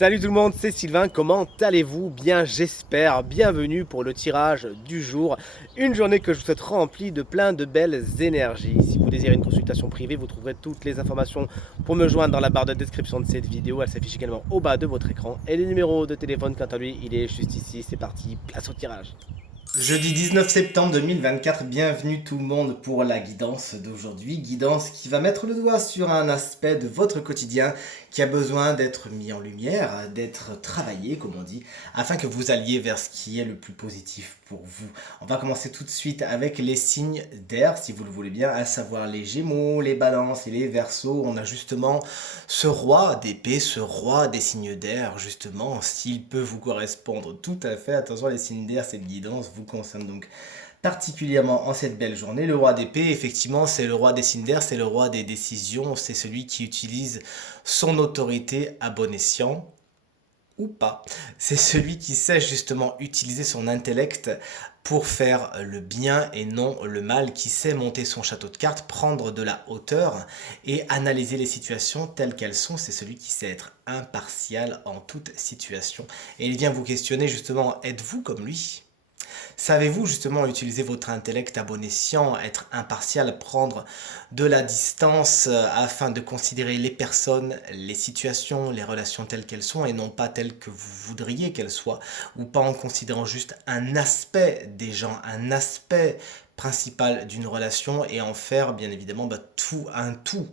Salut tout le monde, c'est Sylvain, comment allez-vous? Bien j'espère, bienvenue pour le tirage du jour, une journée que je vous souhaite remplie de plein de belles énergies. Si vous désirez une consultation privée, vous trouverez toutes les informations pour me joindre dans la barre de description de cette vidéo, elle s'affiche également au bas de votre écran. Et le numéro de téléphone quant à lui, il est juste ici, c'est parti, place au tirage. Jeudi 19 septembre 2024, bienvenue tout le monde pour la guidance d'aujourd'hui. Guidance qui va mettre le doigt sur un aspect de votre quotidien qui a besoin d'être mis en lumière, d'être travaillé, comme on dit, afin que vous alliez vers ce qui est le plus positif pour vous. On va commencer tout de suite avec les signes d'air, si vous le voulez bien, à savoir les Gémeaux, les Balances et les Verseaux. On a justement ce roi d'épée, ce roi des signes d'air, justement, s'il peut vous correspondre tout à fait. Attention, les signes d'air, cette guidance vous concerne donc particulièrement en cette belle journée. Le roi d'épée, effectivement, c'est le roi des signes d'air, c'est le roi des décisions, c'est celui qui utilise son autorité à bon escient ou pas. C'est celui qui sait justement utiliser son intellect pour faire le bien et non le mal, qui sait monter son château de cartes, prendre de la hauteur et analyser les situations telles qu'elles sont. C'est celui qui sait être impartial en toute situation. Et il vient vous questionner justement, êtes-vous comme lui? Savez-vous justement utiliser votre intellect à bon escient, être impartial, prendre de la distance afin de considérer les personnes, les situations, les relations telles qu'elles sont et non pas telles que vous voudriez qu'elles soient, ou pas en considérant juste un aspect des gens, un aspect principal d'une relation et en faire bien évidemment tout un tout.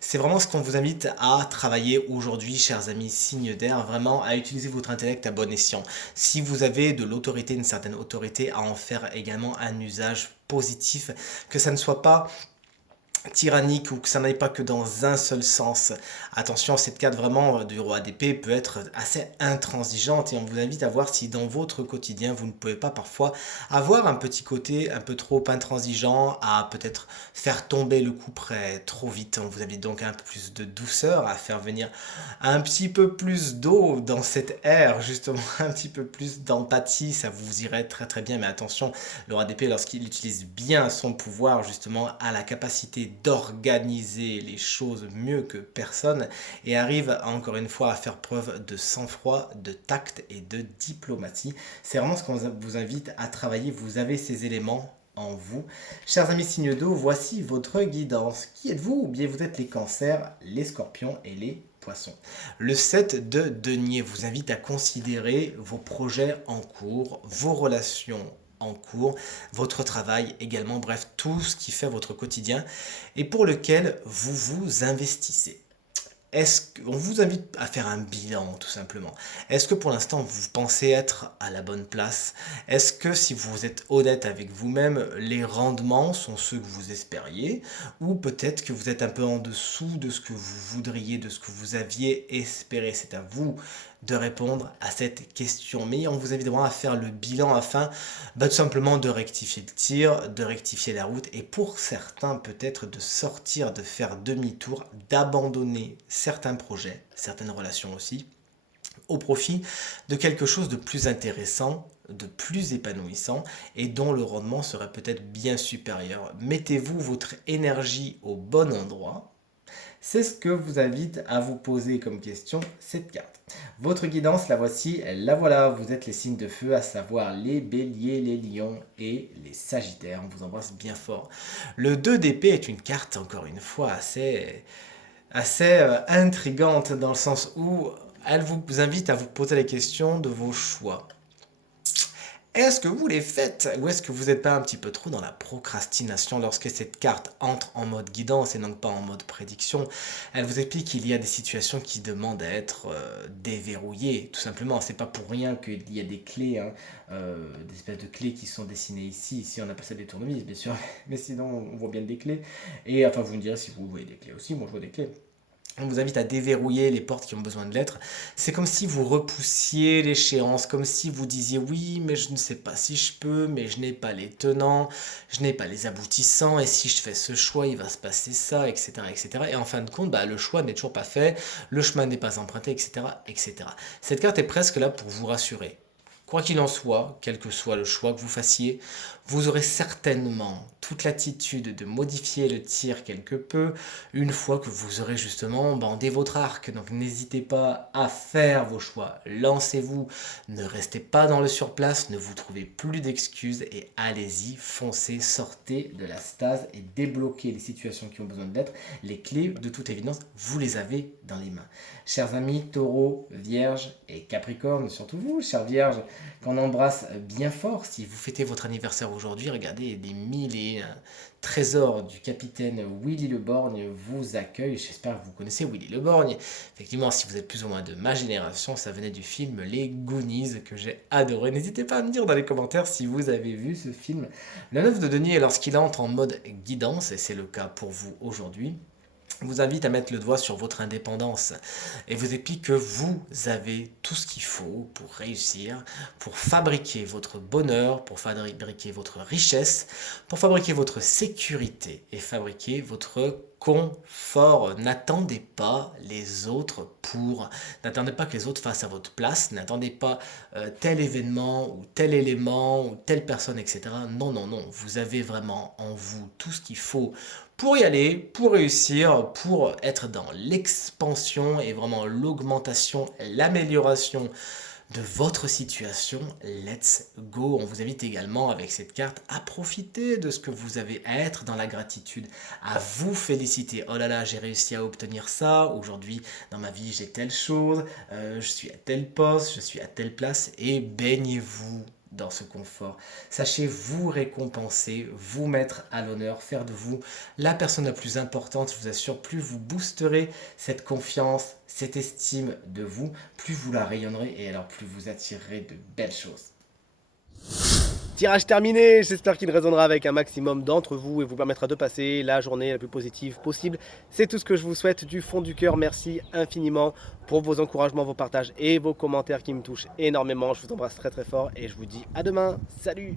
C'est vraiment ce qu'on vous invite à travailler aujourd'hui, chers amis signes d'air, vraiment à utiliser votre intellect à bon escient. Si vous avez de l'autorité, une certaine autorité, à en faire également un usage positif, que ça ne soit pas tyrannique ou que ça n'aille pas que dans un seul sens. Attention, cette carte vraiment du roi d'épée peut être assez intransigeante et on vous invite à voir si dans votre quotidien vous ne pouvez pas parfois avoir un petit côté un peu trop intransigeant à peut-être faire tomber le coup près trop vite. On vous invite donc à un peu plus de douceur, à faire venir un petit peu plus d'eau dans cette air, justement un petit peu plus d'empathie, ça vous irait très très bien. Mais attention, le roi d'épée lorsqu'il utilise bien son pouvoir justement a la capacité d'organiser les choses mieux que personne et arrive encore une fois à faire preuve de sang-froid, de tact et de diplomatie. C'est vraiment ce qu'on vous invite à travailler. Vous avez ces éléments en vous. Chers amis signes d'eau, voici votre guidance. Qui êtes-vous? Ou bien vous êtes les cancers, les scorpions et les poissons. Le 7 de denier vous invite à considérer vos projets en cours, vos relations en cours, votre travail également, bref, tout ce qui fait votre quotidien et pour lequel vous vous investissez. On vous invite à faire un bilan tout simplement. Est-ce que pour l'instant vous pensez être à la bonne place? Est-ce que si vous êtes honnête avec vous-même, les rendements sont ceux que vous espériez? Ou peut-être que vous êtes un peu en dessous de ce que vous voudriez, de ce que vous aviez espéré? C'est à vous de répondre à cette question. Mais on vous invite vraiment à faire le bilan afin tout simplement de rectifier le tir, de rectifier la route et pour certains peut-être de sortir, de faire demi-tour, d'abandonner certains projets, certaines relations aussi, au profit de quelque chose de plus intéressant, de plus épanouissant et dont le rendement serait peut-être bien supérieur. Mettez-vous votre énergie au bon endroit. C'est ce que vous invite à vous poser comme question cette carte. Votre guidance, la voici, la voilà. Vous êtes les signes de feu, à savoir les béliers, les lions et les sagittaires. On vous embrasse bien fort. Le 2 d'épée est une carte, encore une fois, assez intrigante dans le sens où elle vous invite à vous poser la question de vos choix. Est-ce que vous les faites ou est-ce que vous n'êtes pas un petit peu trop dans la procrastination lorsque cette carte entre en mode guidance et non pas en mode prédiction? Elle vous explique qu'il y a des situations qui demandent à être déverrouillées, tout simplement. C'est pas pour rien qu'il y a des clés, hein, des espèces de clés qui sont dessinées ici. Ici, on appelle ça des tournevis, bien sûr, mais sinon, on voit bien des clés. Et enfin, vous me direz si vous voyez des clés aussi. Moi, je vois des clés. On vous invite à déverrouiller les portes qui ont besoin de l'être. C'est comme si vous repoussiez l'échéance, comme si vous disiez oui, mais je ne sais pas si je peux, mais je n'ai pas les tenants, je n'ai pas les aboutissants, et si je fais ce choix, il va se passer ça, etc. etc. Et en fin de compte, le choix n'est toujours pas fait, le chemin n'est pas emprunté, etc. etc. Cette carte est presque là pour vous rassurer. Quoi qu'il en soit, quel que soit le choix que vous fassiez, vous aurez certainement toute l'attitude de modifier le tir quelque peu une fois que vous aurez justement bandé votre arc. Donc n'hésitez pas à faire vos choix, lancez-vous, ne restez pas dans le surplace, ne vous trouvez plus d'excuses et allez-y, foncez, sortez de la stase et débloquez les situations qui ont besoin d'être. Les clés, de toute évidence, vous les avez dans les mains. Chers amis, taureaux, vierges et capricornes, surtout vous, chers vierges, qu'on embrasse bien fort. Si vous fêtez votre anniversaire aujourd'hui, regardez, des mille et un trésors du capitaine Willy Le Borgne vous accueillent. J'espère que vous connaissez Willy Le Borgne. Effectivement, si vous êtes plus ou moins de ma génération, ça venait du film Les Goonies que j'ai adoré. N'hésitez pas à me dire dans les commentaires si vous avez vu ce film. Le 9 de denier, lorsqu'il entre en mode guidance, et c'est le cas pour vous aujourd'hui, vous invite à mettre le doigt sur votre indépendance et vous explique que vous avez tout ce qu'il faut pour réussir, pour fabriquer votre bonheur, pour fabriquer votre richesse, pour fabriquer votre sécurité et fabriquer votre confort. N'attendez pas les autres n'attendez pas que les autres fassent à votre place, n'attendez pas tel événement ou tel élément ou telle personne, etc. Non, non, non, vous avez vraiment en vous tout ce qu'il faut pour y aller, pour réussir, pour être dans l'expansion et vraiment l'augmentation, l'amélioration de votre situation. Let's go. On vous invite également avec cette carte à profiter de ce que vous avez, à être dans la gratitude, à vous féliciter. Oh là là, j'ai réussi à obtenir ça. Aujourd'hui, dans ma vie, j'ai telle chose. Je suis à tel poste, je suis à telle place. Et baignez-vous dans ce confort. Sachez vous récompenser, vous mettre à l'honneur, faire de vous la personne la plus importante. Je vous assure, plus vous boosterez cette confiance, cette estime de vous, plus vous la rayonnerez et alors plus vous attirerez de belles choses. Tirage terminé, j'espère qu'il résonnera avec un maximum d'entre vous et vous permettra de passer la journée la plus positive possible. C'est tout ce que je vous souhaite du fond du cœur. Merci infiniment pour vos encouragements, vos partages et vos commentaires qui me touchent énormément. Je vous embrasse très très fort et je vous dis à demain. Salut!